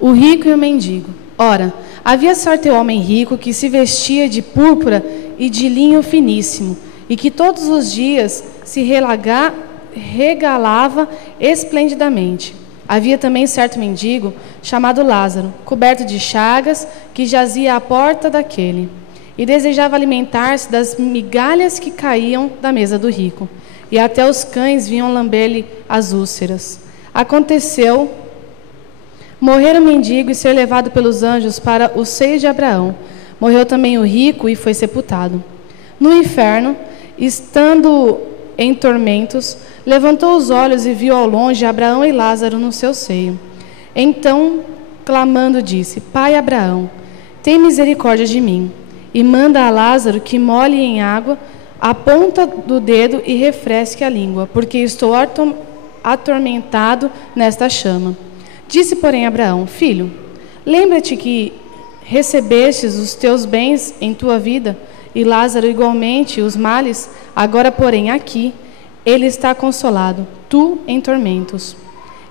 O rico e o mendigo. Ora, havia certo homem rico que se vestia de púrpura e de linho finíssimo, e que todos os dias se regalava esplendidamente. Havia também certo mendigo, chamado Lázaro, coberto de chagas, que jazia à porta daquele, e desejava alimentar-se das migalhas que caíam da mesa do rico, e até os cães vinham lamber-lhe as úlceras. Aconteceu morrer o mendigo e ser levado pelos anjos para o seio de Abraão. Morreu também o rico e foi sepultado. No inferno, estando em tormentos, levantou os olhos e viu ao longe Abraão e Lázaro no seu seio. Então, clamando, disse: Pai Abraão, tem misericórdia de mim, e manda a Lázaro que molhe em água a ponta do dedo e refresque a língua, porque estou atormentado nesta chama. Disse, porém, Abraão: Filho, lembra-te que recebestes os teus bens em tua vida, e Lázaro igualmente os males. Agora, porém, aqui ele está consolado, tu em tormentos.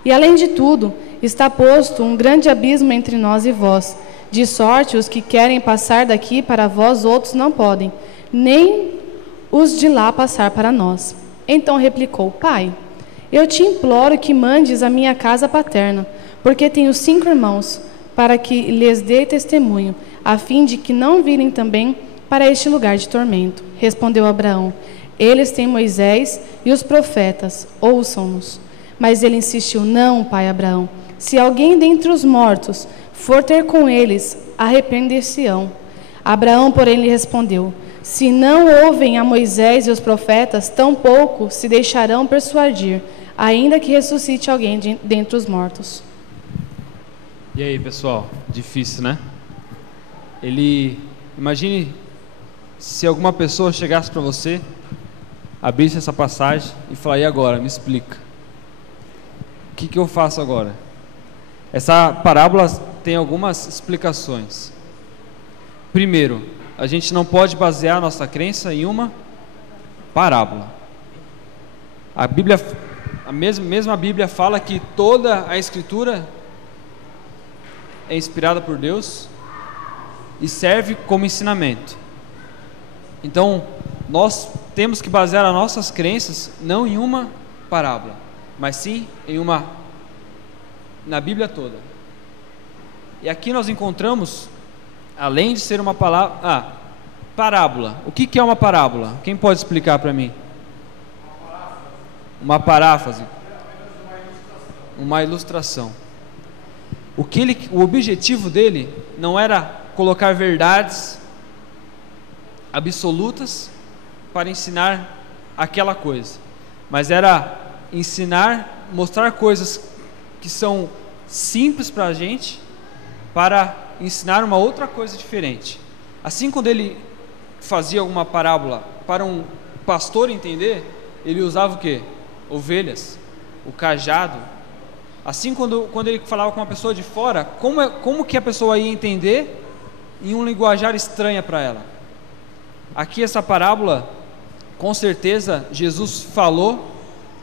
E além de tudo, está posto um grande abismo entre nós e vós, de sorte os que querem passar daqui para vós outros não podem, nem os de lá passar para nós. Então replicou: Pai, eu te imploro que mandes a minha casa paterna, porque tenho 5 irmãos, para que lhes dê testemunho, a fim de que não virem também para este lugar de tormento. Respondeu Abraão: Eles têm Moisés e os profetas, ouçam-nos. Mas ele insistiu: Não, pai Abraão, se alguém dentre os mortos for ter com eles, arrepender-se-ão. Abraão, porém, lhe respondeu: Se não ouvem a Moisés e os profetas, tampouco se deixarão persuadir, ainda que ressuscite alguém dentre os mortos. E aí, pessoal? Difícil, né? Imagine se alguma pessoa chegasse para você, abrisse essa passagem e falar: E agora? Me explica. O que eu faço agora? Essa parábola tem algumas explicações. Primeiro, a gente não pode basear a nossa crença em uma parábola. A Bíblia, a mesma Bíblia fala que toda a Escritura é inspirada por Deus e serve como ensinamento. Então, nós temos que basear as nossas crenças não em uma parábola, mas sim na Bíblia toda. E aqui nós encontramos, além de ser uma parábola. O que é uma parábola? Quem pode explicar para mim? Uma paráfrase. Uma ilustração. O objetivo dele não era colocar verdades absolutas para ensinar aquela coisa, mas era ensinar, mostrar coisas que são simples para a gente, para ensinar uma outra coisa diferente. Assim, quando ele fazia alguma parábola para um pastor entender, ele usava o quê? Ovelhas, o cajado. Assim, quando ele falava com uma pessoa de fora, como que a pessoa ia entender em um linguajar estranha para ela? Aqui essa parábola, com certeza, Jesus falou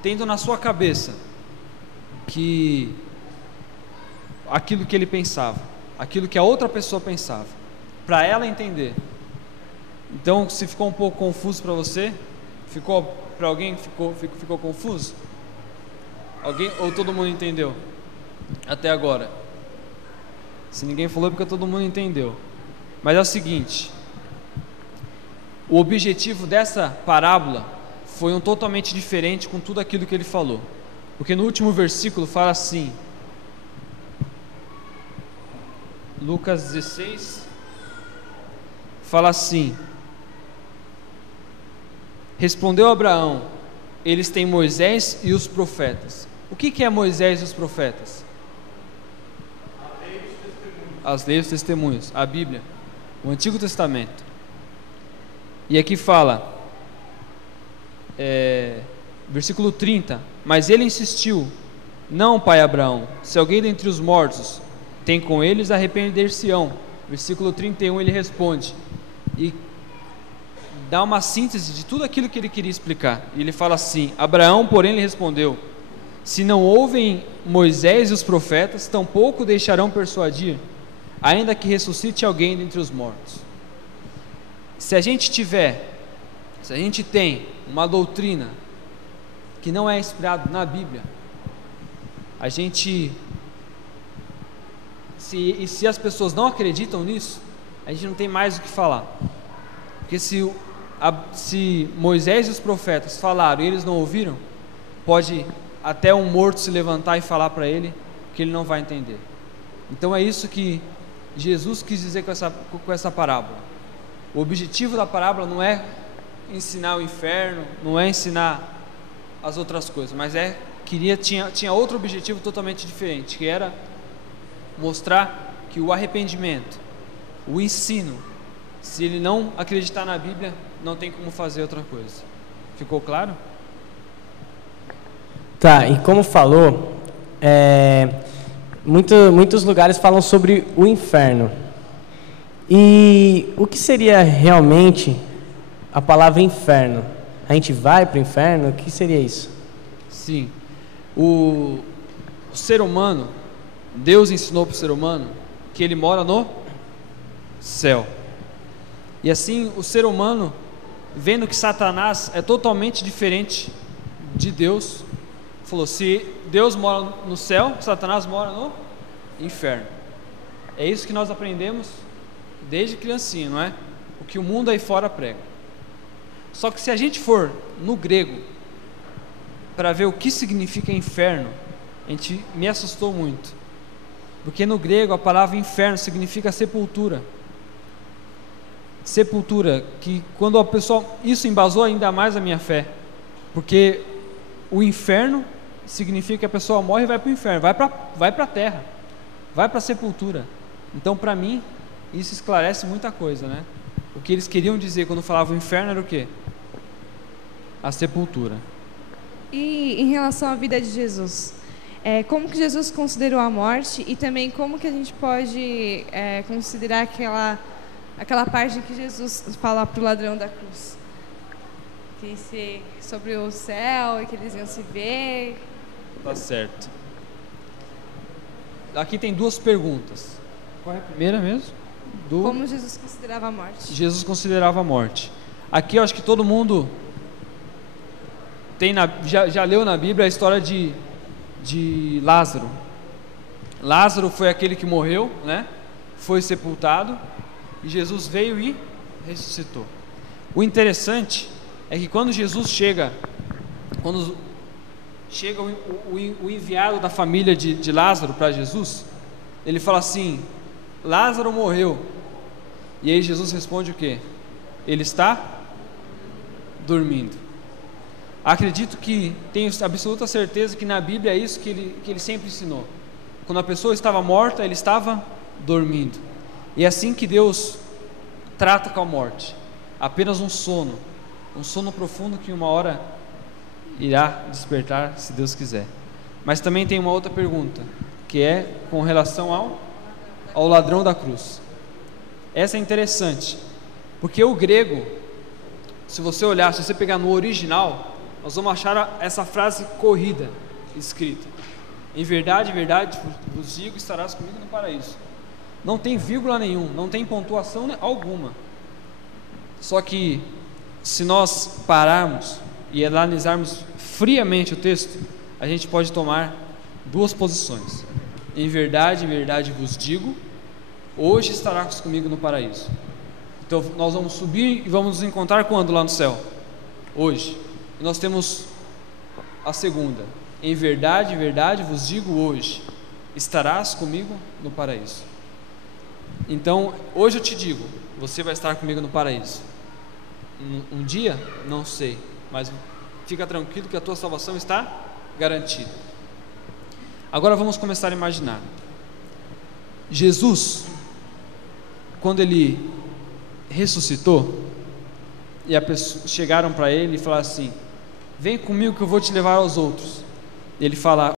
tendo na sua cabeça que aquilo que ele pensava, aquilo que a outra pessoa pensava, para ela entender. Então, se ficou um pouco confuso para você, para alguém ficou confuso? Alguém, ou todo mundo entendeu até agora? Se ninguém falou é porque todo mundo entendeu. Mas é o seguinte, o objetivo dessa parábola foi totalmente diferente com tudo aquilo que ele falou, porque no último versículo fala assim, Lucas 16 fala assim: Respondeu Abraão: Eles têm Moisés e os profetas. O que é Moisés e os profetas? As leis e os testemunhos, a Bíblia, o Antigo Testamento. E aqui fala, versículo 30, mas ele insistiu: Não, pai Abraão, se alguém dentre os mortos tem com eles, arrepender-se-ão. Versículo 31 ele responde e dá uma síntese de tudo aquilo que ele queria explicar. E ele fala assim: Abraão, porém, lhe respondeu: Se não ouvem Moisés e os profetas, tampouco deixarão persuadir, ainda que ressuscite alguém dentre os mortos. Se a gente tem uma doutrina que não é inspirada na Bíblia, se as pessoas não acreditam nisso, a gente não tem mais o que falar. Porque se Moisés e os profetas falaram e eles não ouviram, pode até um morto se levantar e falar para ele que ele não vai entender. Então é isso que Jesus quis dizer com essa parábola. O objetivo da parábola não é ensinar o inferno, não é ensinar as outras coisas, mas tinha outro objetivo totalmente diferente, que era mostrar que o arrependimento, o ensino, se ele não acreditar na Bíblia, não tem como fazer outra coisa. Ficou claro? Tá, e como falou, muitos lugares falam sobre o inferno. E o que seria realmente a palavra inferno? A gente vai para o inferno? O que seria isso? Sim. O ser humano, Deus ensinou para o ser humano que ele mora no céu. E assim, o ser humano, vendo que Satanás é totalmente diferente de Deus, falou: se Deus mora no céu, Satanás mora no inferno. É isso que nós aprendemos desde criancinha, não é? O que o mundo aí fora prega. Só que se a gente for no grego para ver o que significa inferno, me assustou muito. Porque no grego a palavra inferno significa sepultura. Sepultura, que quando a pessoa... Isso embasou ainda mais a minha fé. Porque o inferno significa que a pessoa morre e vai para o inferno, vai para a terra, vai para a sepultura. Então, para mim, isso esclarece muita coisa, né? O que eles queriam dizer quando falavam inferno era o quê? A sepultura. E em relação à vida de Jesus, como que Jesus considerou a morte, e também como que a gente pode considerar aquela parte em que Jesus fala para o ladrão da cruz, sobre o céu e que eles iam se ver? Tá certo. Aqui tem duas perguntas. Qual é a primeira mesmo? Como Jesus considerava a morte? Jesus considerava a morte. Aqui eu acho que todo mundo já leu na Bíblia a história de Lázaro. Lázaro foi aquele que morreu, né? Foi sepultado, e Jesus veio e ressuscitou. O interessante é que quando chega o enviado da família de Lázaro para Jesus, ele fala assim: Lázaro morreu. E aí Jesus responde o quê? Ele está dormindo. Acredito que tenho absoluta certeza que na Bíblia é isso que ele sempre ensinou. Quando a pessoa estava morta, ele estava dormindo. E é assim que Deus trata com a morte. Apenas um sono profundo que uma hora irá despertar, se Deus quiser. Mas também tem uma outra pergunta, que é com relação ao ladrão da cruz. Essa é interessante, porque o grego, se você pegar no original, nós vamos achar essa frase corrida escrita: em verdade, verdade vos digo, estarás comigo no paraíso. Não tem vírgula nenhuma, não tem pontuação alguma. Só que se nós pararmos e analisarmos friamente o texto, a gente pode tomar duas posições: em verdade, verdade vos digo, hoje estarás comigo no paraíso. Então nós vamos subir e vamos nos encontrar quando lá no céu? Hoje. E nós temos a segunda: em verdade, verdade vos digo hoje, estarás comigo no paraíso. Então hoje eu te digo, você vai estar comigo no paraíso. Um dia? Não sei, mas fica tranquilo que a tua salvação está garantida. Agora vamos começar a imaginar. Jesus, quando ele ressuscitou, e chegaram para ele e falaram assim: vem comigo que eu vou te levar aos outros. Ele fala: